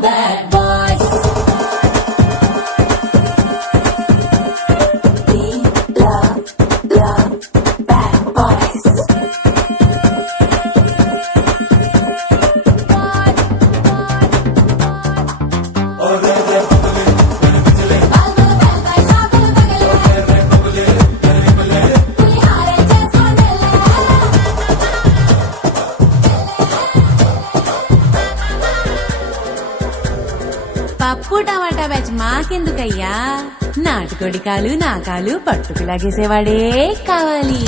bad boys. We love bad boys. పప్పు టమాటా batch మాకెందుకయ్యా, నాటుకోడి కాలు నా కాలు పట్టుకు లాగేసేవాడే కావాలి.